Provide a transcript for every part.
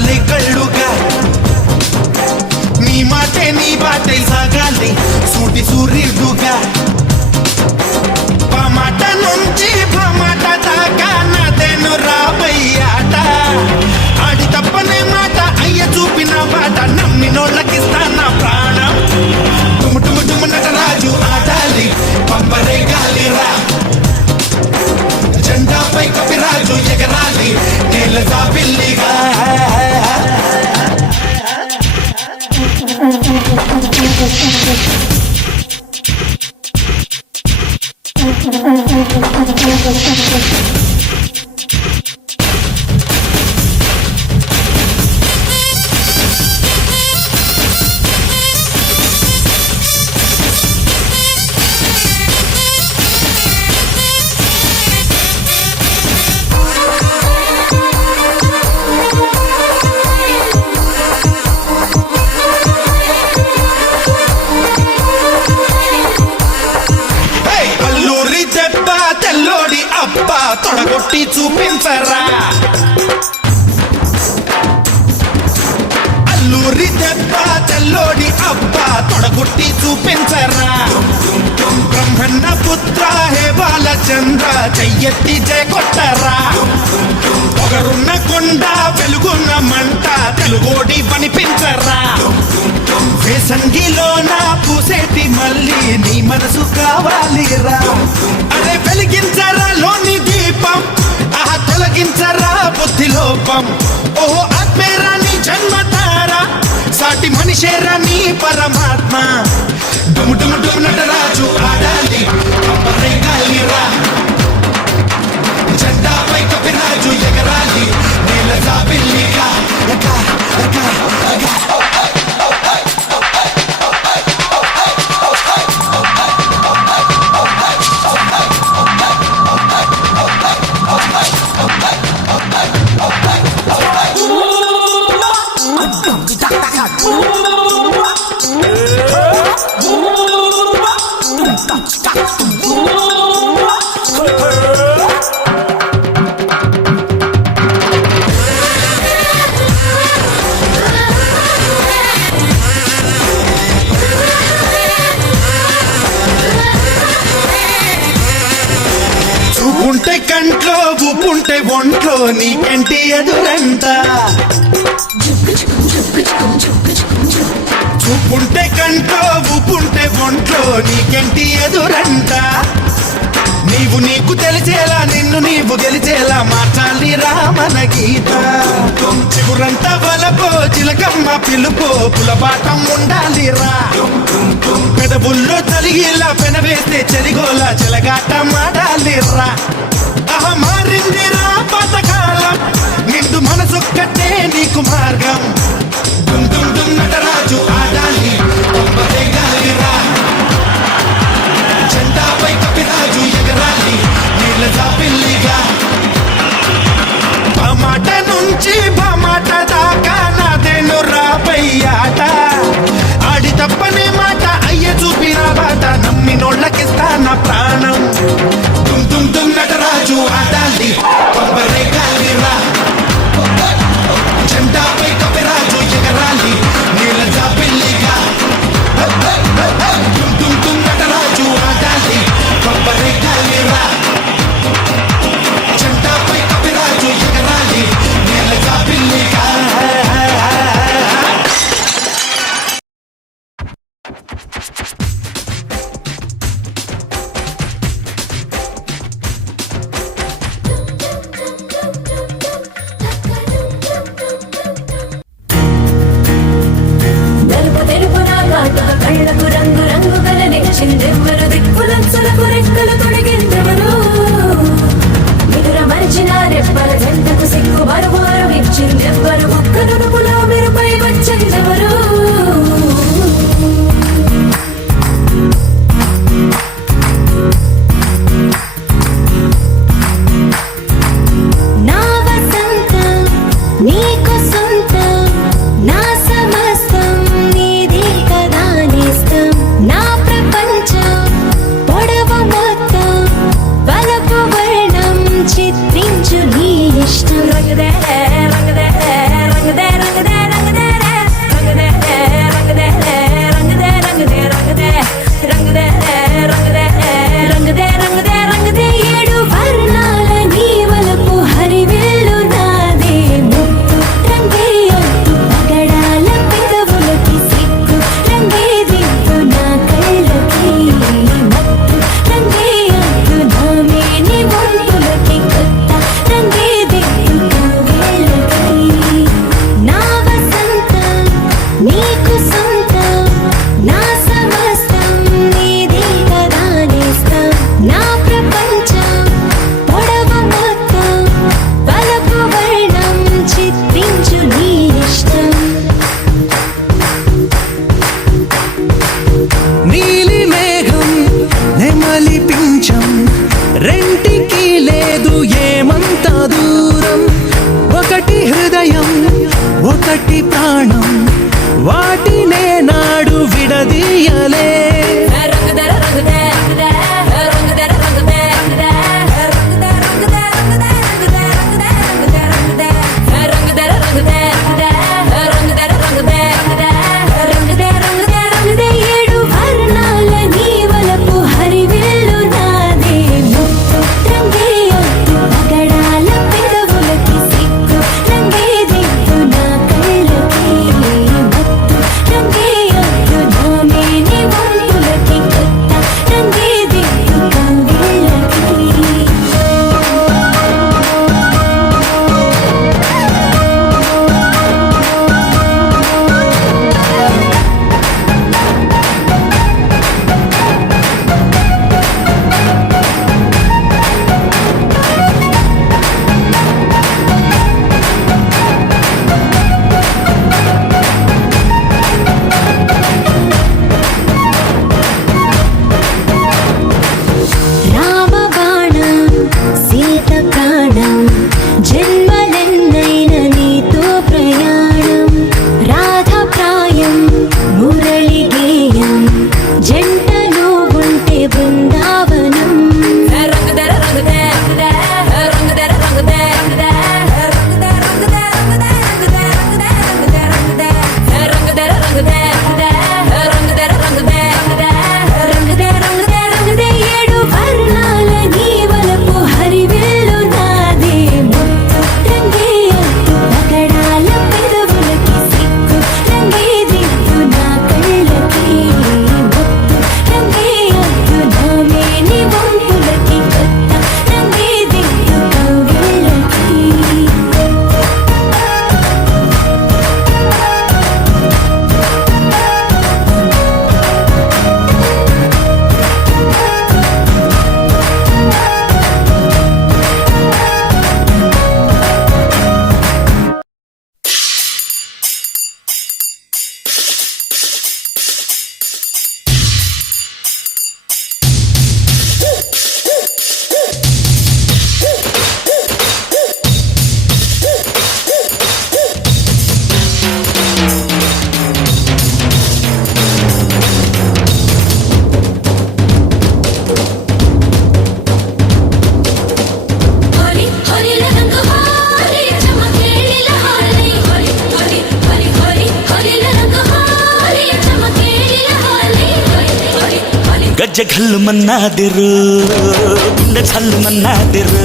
కలలే కళ్ళుగా. నీ మాటే నీ బాటే సాగాలి సూటి సూర్యుడుగా. పమాట నుంచి పమాట దాకా నాదేను రాబయ్యాట. ఆడి తప్పనే మాట అయ్య చూపిన బాట నమ్మినోళ్ళకిస్తా నా ప్రాణం. టుము టుము టుము నటరాజు ఆడాలి పంపరే గాలిరా. జెండాపై కపిరాజు ఎగరాలి నేల పిల్లిగా. హే! తొడగొట్టి చూపించరా? అల్లూరి దెబ్బ తెల్లోడి అబ్బ తొడగొట్టి చూపించరా? బ్రహ్మణ పుత్ర హే బాలచంద్ర చెయ్యెత్తి జయ కొట్టరా? ఒకరున్న కొండ వెలుగున్న మంట తెలుగోడి పనిపించరా వేసంగిలోన పూసేటి మళ్ళీ నీ మనసు కావాలిరా. తొలగించరా బుద్ధి లోపం. ఓ ఆత్మేరా నీ జన్మతారా సాటి మనిషేరా నీ పరమాత్మ. డుమ్ డుము డుము నటరాజు ఆడాలి అమ్మరే గాలిరా. జెండాపై కపిరాజు ఎగరాలి నేల జాబిల్లిగా కంట్లో ఉప్పుంటే ఒంట్లో నీకంటి ఎదురంట చూపుంటే కంట్లో ఊపుంటే ఒంట్లో నీకెంటి ఎదురంట నీవు నీకు తెలిసేలా నిన్ను నీవు గెలిచేలా మార్చాలి రామన గీత. చిగురంతా వలపో చిలకమ్మ పిలుపో పులపాఠం ఉండాలి రా. పెదవుల్లో తలిగిలా పెనవేస్తే చెరిగోలా చెలగాట మాడాలి రా. हमारी तेरा पतकाला వాటి ప్రాణం. వా కళ్ళు మన్నాదిరు గుండె చల్లు మన్నాదిరు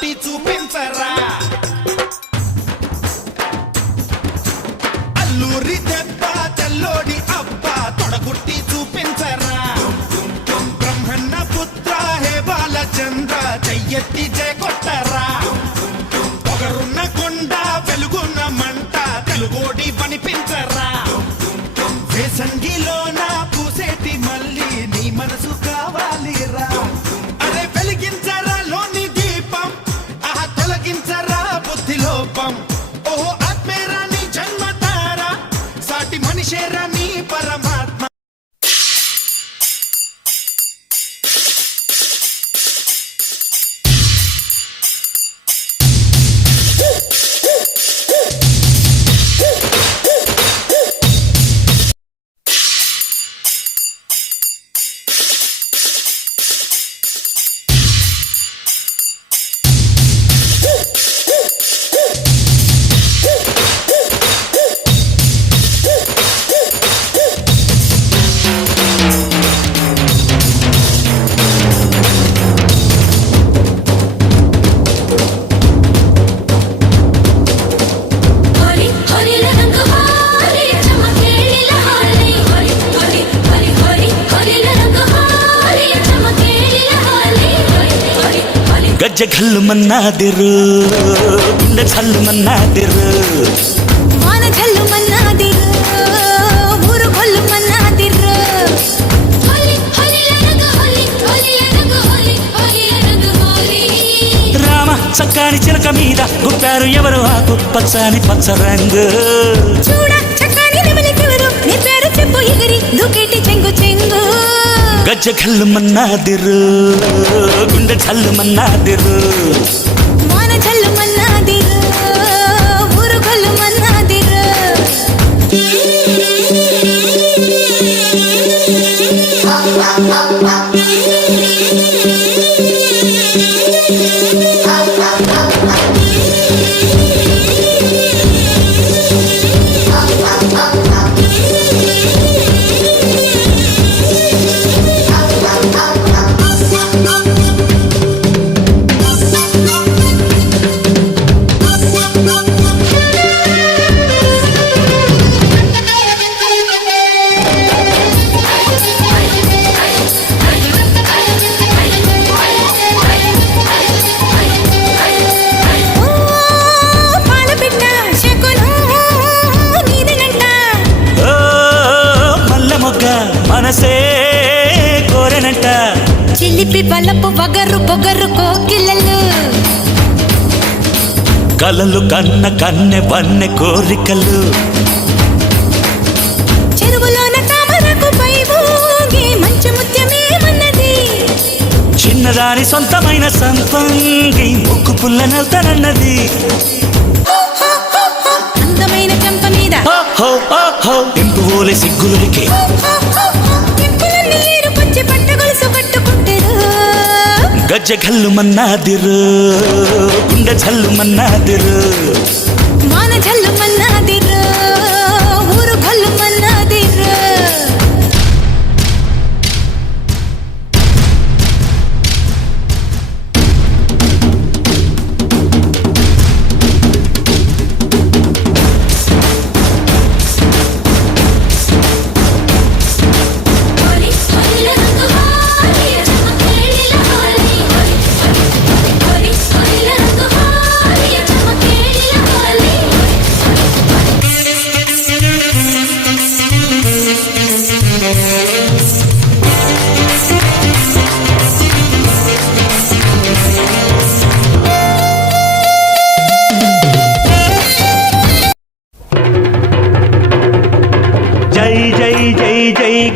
52 people. లోపం. ఓహో ఆత్మేరాని జన్మతారా సాటి మనిషేరా గజ్జ గల్లు మన్నాదిరు గుండె చల్లు మన్నాదిరు వాన జల్లు మన్నాదిరు ఊరు కొల్లు మన్నాదిరు రామ చక్కని చిలక మీద గుప్పారు ఎవరు? ఆకు పచ్చని పచ్చ రంగు. చూడ చక్కని ಗಜ ಖಲ್ಲು ಮನ್ನಾದಿರು ಗುಂಡ ಛಲ್ಲು ಮನ್ನಾದಿರು ಮಾನ ಛಲ್ಲು ಮನ್ನಾದಿರು ಊರು ಖಲ್ಲು ಮನ್ನಾದಿರು Oh, oh, oh, oh. కలలు కన్న కన్నె వన్నె కోరికలు. చిన్నదాని సొంతమైన సంపంగి ముక్కు పుల్ల నెల్తనన్నది. అందమైన చెంప మీద. సిగ్గులకి గజ్జ గల్లు మన్నాదిరు గుండె చల్లు మన్నాదిరు.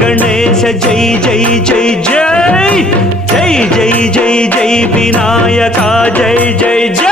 गणेश जय जय जय जय। जय जय जय जय विनायका जय जय जय।